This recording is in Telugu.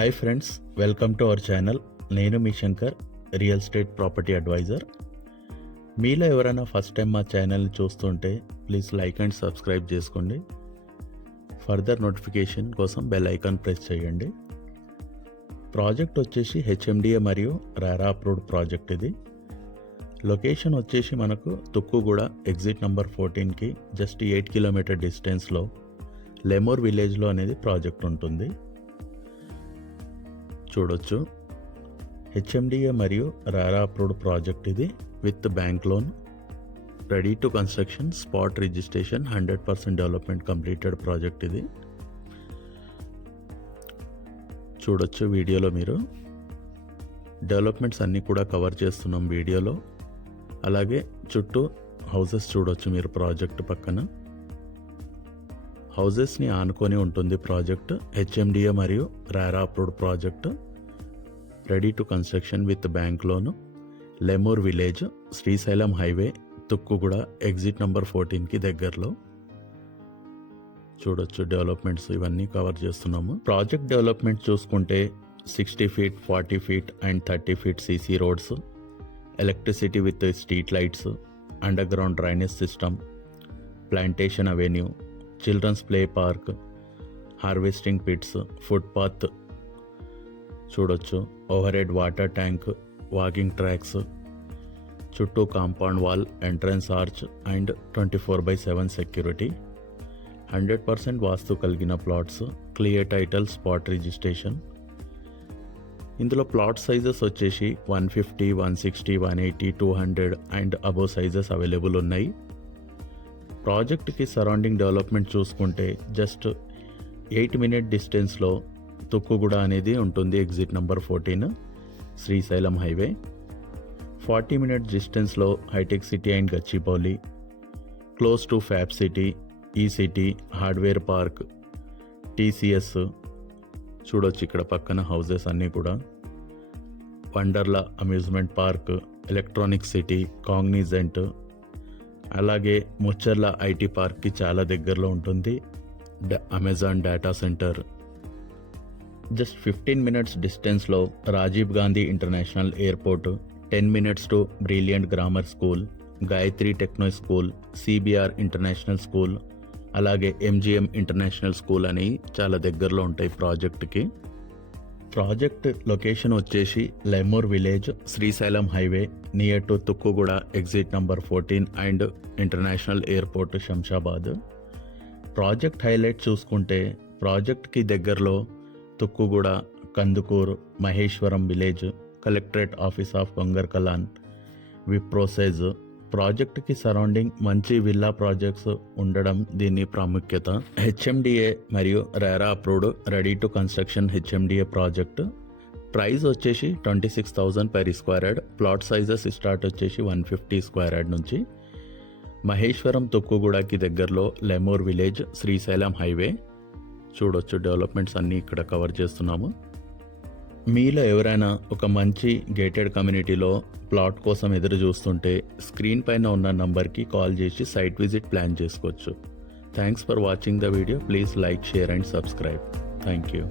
Hi friends, welcome to our channel. నేను మీ Shankar, real estate property advisor. మీలో ఎవరైనా ఫస్ట్ టైం మా ఛానల్ని చూస్తుంటే ప్లీజ్ లైక్ అండ్ సబ్స్క్రైబ్ చేసుకోండి. ఫర్దర్ నోటిఫికేషన్ కోసం బెల్ ఐకాన్ ప్రెస్ చేయండి. ప్రాజెక్ట్ వచ్చేసి హెచ్ఎండిఏ మరియు రారా అప్రూవ్డ్ ప్రాజెక్ట్. ఇది లొకేషన్ వచ్చేసి మనకు తుక్కుగూడ ఎగ్జిట్ నెంబర్ 14కి జస్ట్ 8 కిలోమీటర్ డిస్టెన్స్లో లెమూర్ విలేజ్లో అనేది ప్రాజెక్ట్ ఉంటుంది. చూడొచ్చు, హెచ్ఎండిఏ మరియు రారా అప్రూవ్డ్ ప్రాజెక్ట్. ఇది with bank loan, ready to construction, spot registration, 100% development completed project. ఇది చూడొచ్చు వీడియోలో. మీరు డెవలప్మెంట్స్ అన్నీ కూడా కవర్ చేస్తున్నాం వీడియోలో. అలాగే చుట్టూ హౌసెస్ చూడొచ్చు మీరు. ప్రాజెక్ట్ పక్కన హౌజెస్ని ఆనుకొని ఉంటుంది ప్రాజెక్ట్. హెచ్ఎండిఏ మరియు RERA approved project, ready to construction with bank loan, Lemur village, Srisailam highway, Tukkuguda exit number 14కి దగ్గరలో. చూడొచ్చు డెవలప్మెంట్స్ ఇవన్నీ కవర్ చేస్తున్నాము. ప్రాజెక్ట్ డెవలప్మెంట్ చూసుకుంటే 60 feet, 40 feet and 30 feet CC roads, electricity with street lights, under ground drainage system, plantation avenue, children's play park, harvesting pits, footpath చూడొచ్చు, over head water tank, walking tracks, చుట్టూ compound wall, entrance arch and 24/7 security. 100% vastu కలిగిన plots, clear title, spot registration. ఇందులో ప్లాట్ సైజెస్ వచ్చేసి 150, 160, 180, 200 అండ్ అబోవ్ సైజెస్ అవైలబుల్ ఉన్నాయి. ప్రాజెక్ట్కి సరౌండింగ్ డెవలప్మెంట్ చూసుకుంటే జస్ట్ 8 minute డిస్టెన్స్లో తుక్కుగూడ అనేది ఉంటుంది. Exit number 14 Srisailam highway. 40 minute డిస్టెన్స్లో Hitech City and Gachibowli, close to Fab City, E City, hardware park, TCS చూడొచ్చు ఇక్కడ పక్కన హౌజెస్ అన్నీ కూడా. Wonderla amusement park, electronic city, Cognizant, అలాగే ముచ్చర్ల ఐటీ పార్క్కి చాలా దగ్గరలో ఉంటుంది. Amazon data centre. Just 15 minutes డిస్టెన్స్లో Rajiv Gandhi international airport, 10 minutes to Brilliant grammar school, Gayatri techno school, CBR international school, అలాగే ఎంజిఎం ఇంటర్నేషనల్ స్కూల్ అని చాలా దగ్గరలో ఉంటాయి ప్రాజెక్ట్కి. ప్రాజెక్ట్ లొకేషన్ వచ్చేసి Lemur village, Srisailam highway, near to Tukkuguda exit number 14 and international airport Shamshabad. Project highlight చూసుకుంటే ప్రాజెక్ట్కి దగ్గరలో Tukkuguda, Kandukur, Maheshwaram village, collectorate office of Gangarkalan, Wipro SEZ. ప్రాజెక్ట్కి సరౌండింగ్ మంచి విల్లా ప్రాజెక్ట్స్ ఉండడం దీని ప్రాముఖ్యత. హెచ్ఎండిఏ మరియు RERA approved ready to construction HMDA project. Price వచ్చేసి 26,000 per square yard. Plot sizes start వచ్చేసి 150 square yard నుంచి. మహేశ్వరం తుక్కుగూడకి దగ్గరలో లెమూర్ విలేజ్, శ్రీశైలం హైవే. చూడొచ్చు డెవలప్మెంట్స్ అన్నీ ఇక్కడ కవర్ చేస్తున్నాము. మీలో ఎవరైనా ఒక మంచి గేటెడ్ కమ్యూనిటీలో ప్లాట్ కోసం ఎదురు చూస్తుంటే స్క్రీన్ పైన ఉన్న నంబర్కి కాల్ చేసి సైట్ విజిట్ ప్లాన్ చేసుకోవచ్చు. Thanks for watching the video. Please like, share and subscribe. Thank you.